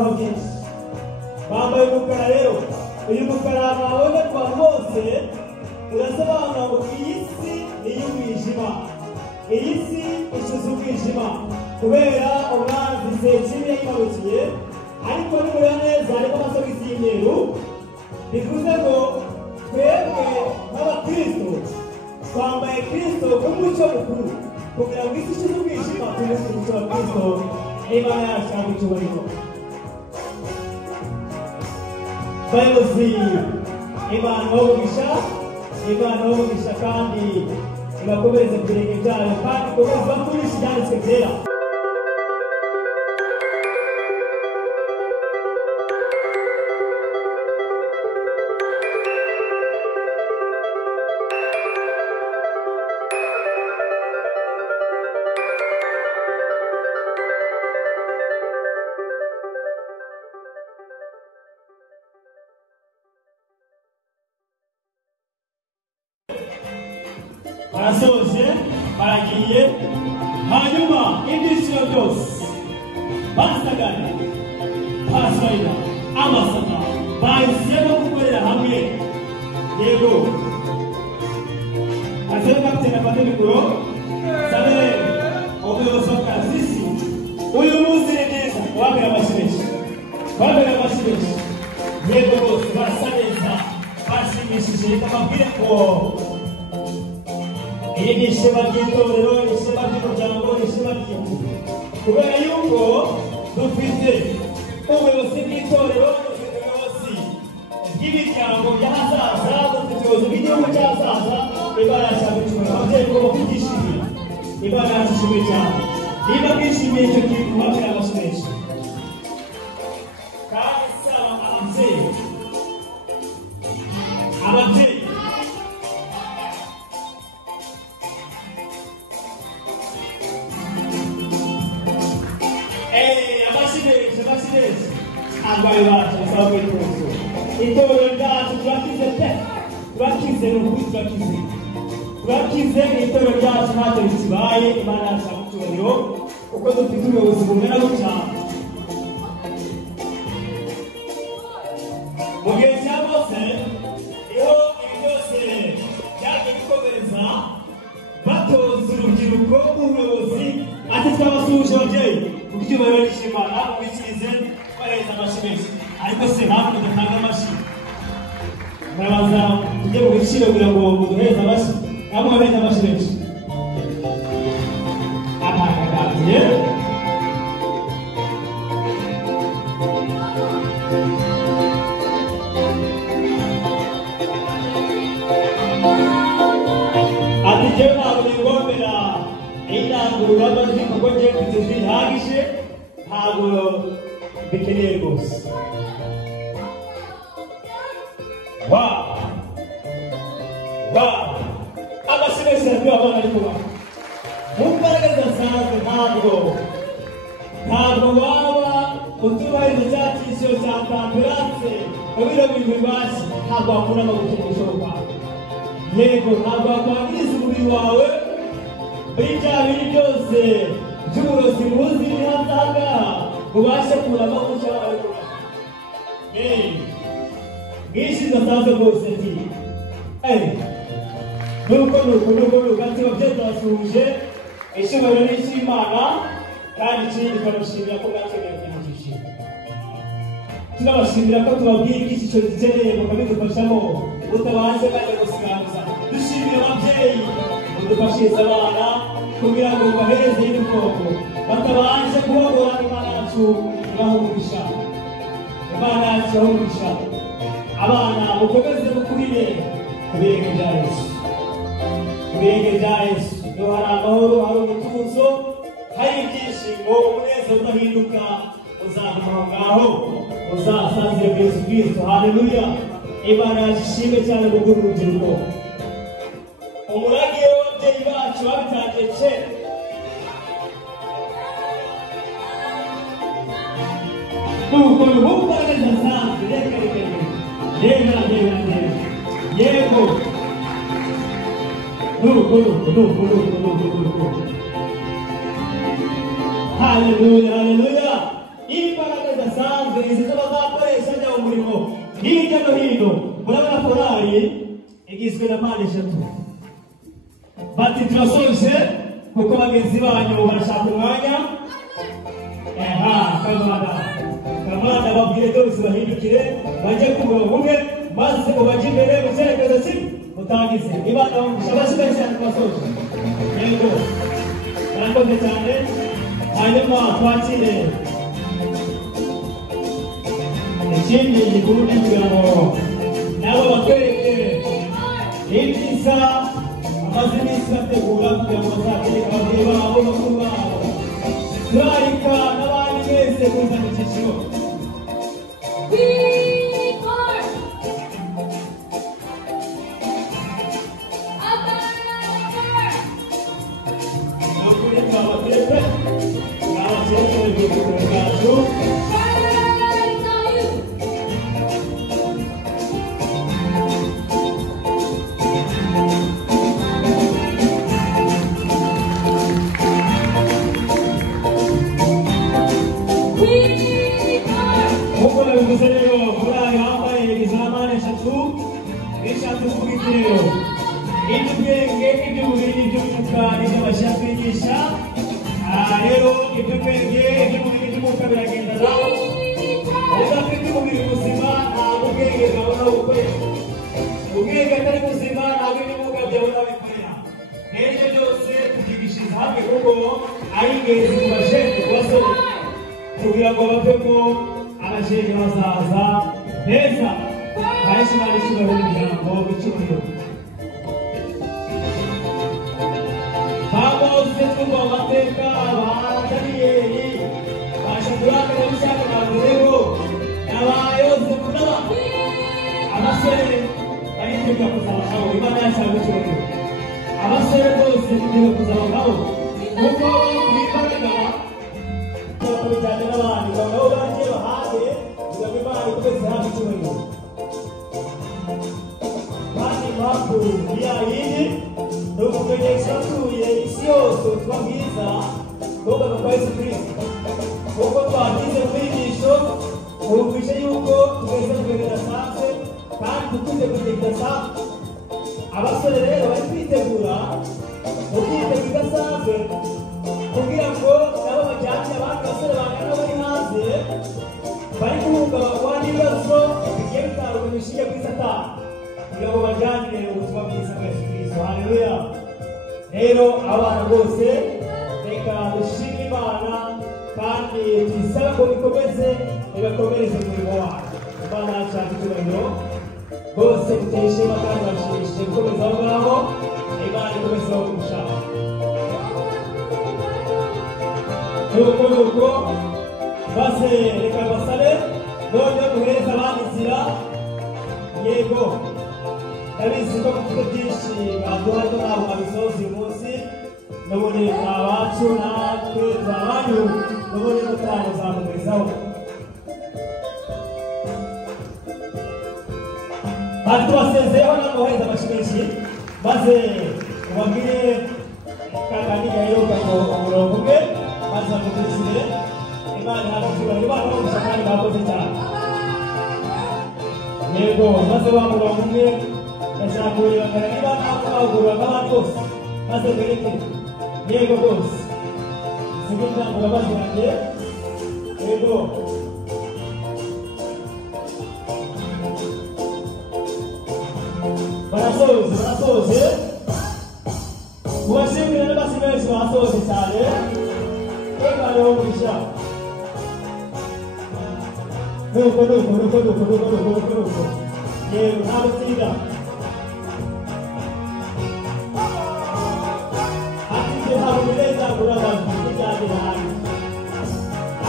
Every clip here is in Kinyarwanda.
bigiraho byinshi bambaye umukara rero uyu mukara babonye kwa bose urasobanura ngo iyi si ni iy'umwijima iyi si ishize umwijima kubera umwanzi Sekibi yayimanukiye ariko nimureba neza harimo amasogisi y'imyeru bivuze ngo twebwe nk'abakristo twambaye Kristo nk'umucyo mukuru kugira ngo isi ishize umwijima twese umucyo wa Kristo Imana yacu yagucyubahiro bayobozi Imana wogugisha kandi ibakomereze ku birenge byayo kandi ikomeze bakurisha ibyanditswe byera barasoje baragiye hanyuma ibyiciro byose basagana pasayida amasaka bahisemo gukorera hamwe yego azero kapiteni afate mikoro sabe ubuyobozi bw'akazisi uyu munsi ni neza wabera amashimeshi yego bose barasa neza bashimishije amabwire ko iyi ni ishema ry'itorero ishema ry'umuryango ishema ry'igihugu kubera yuko dufite ubuyobozi bw'itorero dufite ubuyobozi bw'imiryango y'ahazaza dufite ubuyobozi bw'igihugu cy'ahazaza Imana yacu ababyeyi ko bakugishimira Imana yacu ishimwe cyane niba mwishimiye icyo kintu wabwira abashimeshi kandi saba ababyeyi ambaye bacu basaba kwitozo itorero ryacu turakize n'ukuri turakize itorero ryacu ntacyo rikibaye Imana yacu yagucyubahiro uko dufite ubuyobozi bungana gutya mu gihe cya Mose iyo ibi byose byagiye bikomereza batoza urubyiruko ubuyobozi ati twabasuhuje ababyeyi ku byubahiro n'ishimana mubikirize bareza amashimeshi ariko se ntabwo dutanga amashi murabaza tujye mu biciro kugira ngo muduhereze amashi ntabwo muhereze amashimeshi akakagagiye ati jyewe ntabwo ningombera inangurura amajwi kuko ngiye kuzizi bihagije ntabwo bikeneye rwose amashimeshi araryoha abana ari kubaha mu mbaraga zidasanzwe ntabwo waba utubahiriza cya cyiciro cya tamburanse mu biro bintu bibashye ntabwo wakuramo gushoboka yego ntabwo wakwangiriza umubiri wawe muri bya bintu byose by'uburozi muzi biri hanze aha ngaha ubashe kuramo gutya arikura bwinshi zidasanzwe rwose ati nuko ati babyeyi turasuhuje icyubahiro ni icy'Imana kandi ikindi tukamushimira ko mwakeneye kwiyumvisha tunabashimira ko tubabwira ibyiciro dukeneye mukabidufashamo utabanje kandi gusiganuza dushimira ababyeyi mudufashiriza abana kugira ngo bahereze y'ubwoko batabanje kubagora Imana yacu ibahumurisha abana mukomeze mukurire ku birenge bya Yesu niho hari amahoro hari umutuzo hari ibyishimo umunezero udahinduka uzaguma aho ngaho uzasazire ku Yesu Kristo haleluya Imana yacu ishimwe cyane mu bw'urubyiruko umurage w'ababyeyi bacu babitangiye kera nuko imbaraga zidasanzwe reka yego nuko haleluya imbaraga zidasanzwe bababwiriza icyo bazakoresha bajya mu murimo hirya no hino. Murabona korali igizwe na mpande eshatu. Bati turasoje kuko bagenzi banyu barashaka umwanya. Kamana babwire byose bahindukire bajye ku murongo umwe maze ubajye imbere mu cyerekezo kimwe mutangize. Ibana abashyize cyane turasoje. Yego murakoze cyane. Hanyuma twakire ikindi gikuru kugira ngo nabo batwereke ibyiza amaze iminsi bategura kugira ngo bazategeke ababyeyi babo bakuru babo. Turarika n'abandi bese kuza mu cyiciro. Kugira ngo bavemo abajene bazaza beza benshi barishima n'umuryango w'icyubahiro. Bose twumva amateka ba Daniyeli ba Shadraka na Meshaki na Abednego n'aba Yosefu n'abandi abasore bariteguye kuzabagaho. Imana yashaka icyubahiro. Abasore bose biteguye kuzabagaho kuko b'imbaraga bijyanye n'abandi bagaho bajye bahage kugira ngo Imana ikomeze hafi icyubahiro. Kandi impamvu ya yindi ni ukumenyesha atuye isi yose ubutumwa bwiza bw'ubwoko bwa Yesu Kristo. Kuko twagize mu bigisho twumvishe yuko tugeze mu bihe bidasanzwe kandi dukunze mu gihe kidasanzwe. Abasore rero bari kwitegura mu bwiteguro bidasanzwe kugira ngo nabo bajyane abandi basore bangana bari hanze bari guhungabanywa n'ibibazo bigiye bitandukanye bishingiye kuri Satani kugira ngo bajyanire ubutumwa bwiza bwa Yesu Kristo. Haleluya. Rero abana bose reka dushime Imana kandi tuyisabe ngo ikomeze igakomereze umurimo wacu. Imana yacu icyubahiro bose muteye ishema kandi bashimishije gukomeza aho ngaho. Imana ikomeze aho gushaka nuko maze reka basabe noneho duhereze abandi inzira. Yego ndabizi ko mufite byinshi baduha ko ntabwo babisoza uyu munsi. N'ubundi abacu natwe turabanyu n'ubundi mutanga uzamugezaho. Bari tubasezeyeho n'amuhereza amashyi menshi maze ubabwire kakandiga yoga ngo umurongo umwe maze bamukurikire. Imana hafi icyubahiro. Imana bamugisha kandi bakoze cyane. Yego maze wa murongo umwe ndashaka kurebagara niba ntabwo n'abandi bose maze mwereke. Yego rwose sibyo indangururamajwi yanjye. Yego barasoje ubashimire n'abasi benshi basoje cyane. Imana umugisha. Nuko yego nta gutsinda. Ati ntabwo bireza kurabazwa n'ibyanjye hanze.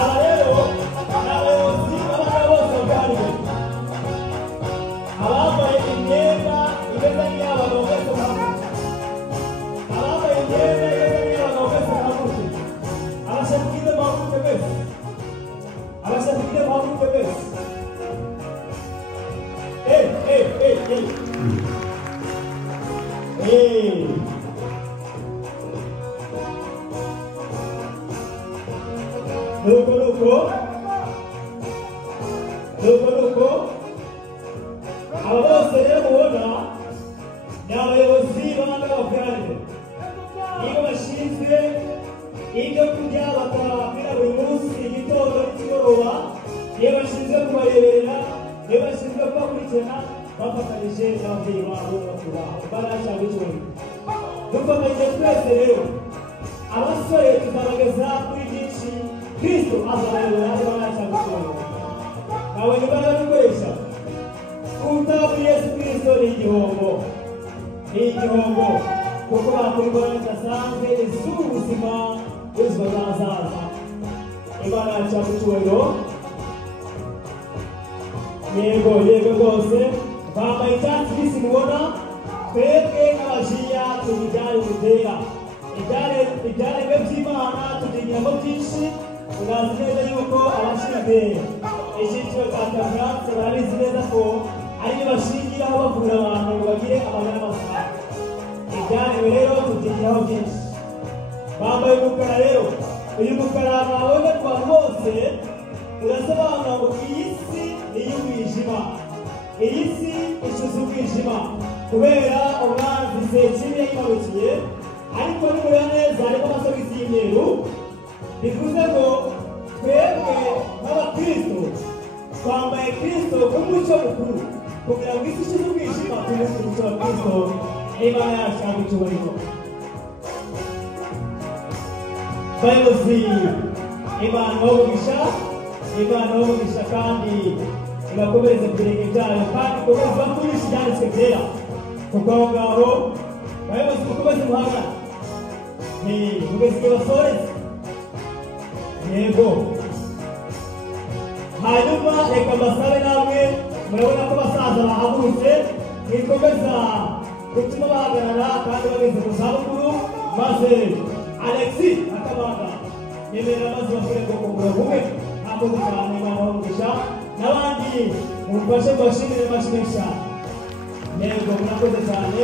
Aba rero ni abayobozi b'abana bose bwariwe abambaye imyenda imeze nk'iy'abantu bose hamwe. Abambaye imyenda imeze nk'iy'abantu bose hamwe. Abashakire bavuge bese. Abashakire bavuge bese. Nuko nuko aba bose rero mubona ni abayobozi b'abandi b'abakoraniro nibo bashinzwe ibyo kurya batababwira buri munsi igitondo n'ikigoroba niyo bashinzwe kubareberera niyo bashinzwe kubakurikirana bafatanyije n'ababyeyi babo bakubaha barashaka icyubahiro dufatanyije twese rero abasore tuzabageza kuri byinshi Kristo azabayobora barashaka icyubahiro nabonye imbaraga dukoresha kuta muri Yesu Kristo ni igihombo kuko bakora imbaraga zidasanzwe z'ubuzima bw'ejo hazaza Imana yashaka icyubahiro yego rwose bambaye icyatsi kibisi mubona twebwe nk'abajiya tubijyane gutera ibyaremwe by'Imana tubyigiramo byinshi urazi neza yuko abashinzwe icyiciro cya kaburanse barabizi neza ko ariyo bashingiraho bavura abantu ngo bagire amagara mazima ibyaremwe rero tubyigiraho byinshi bambaye umukara rero uyu mukara mwabonye ku bantu bose urasobanura ngo iyi si ni iy'umwijima iyi si ishuza umwijima kubera umwanzi Sekibi yayimanukiye ariko nimureba neza harimo amasogisi y'imyeru bivuze ngo twebwe nk'abakristo twambaye Kristo nk'umucyo mukuru kugira ngo isi ishuze umwijima tubone umucyo wa Kristo Imana yashaka icyubahiro bayobozi Imana bavugisha kandi ibakomereze ku birenge byayo kandi ikomeze bakurisha ibyanditswe byera kuko aho ngaho bayobozi mukomeze muhagara mugeze igihe basoreze yego hanyuma reka mbasabe namwe murabona ko abasaza bahagurutse mwikomeza gutuma bahagarara kandi bageze mu zabukuru maze Alexis Akabanga yemerera maze basore ngo umurongo umwe ntakoze cyane Imana bamugisha n'abandi mumfashe mbashimire amashimisha yego murakoze cyane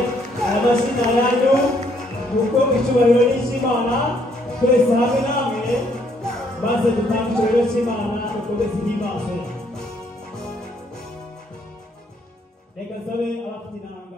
amazina yanyu kuko icyubahiro ni icy'Imana twese hamwe namwe maze dutanga icyubahiro cy'Imana dukomeze ihimbaze reka nsabe abafite inanga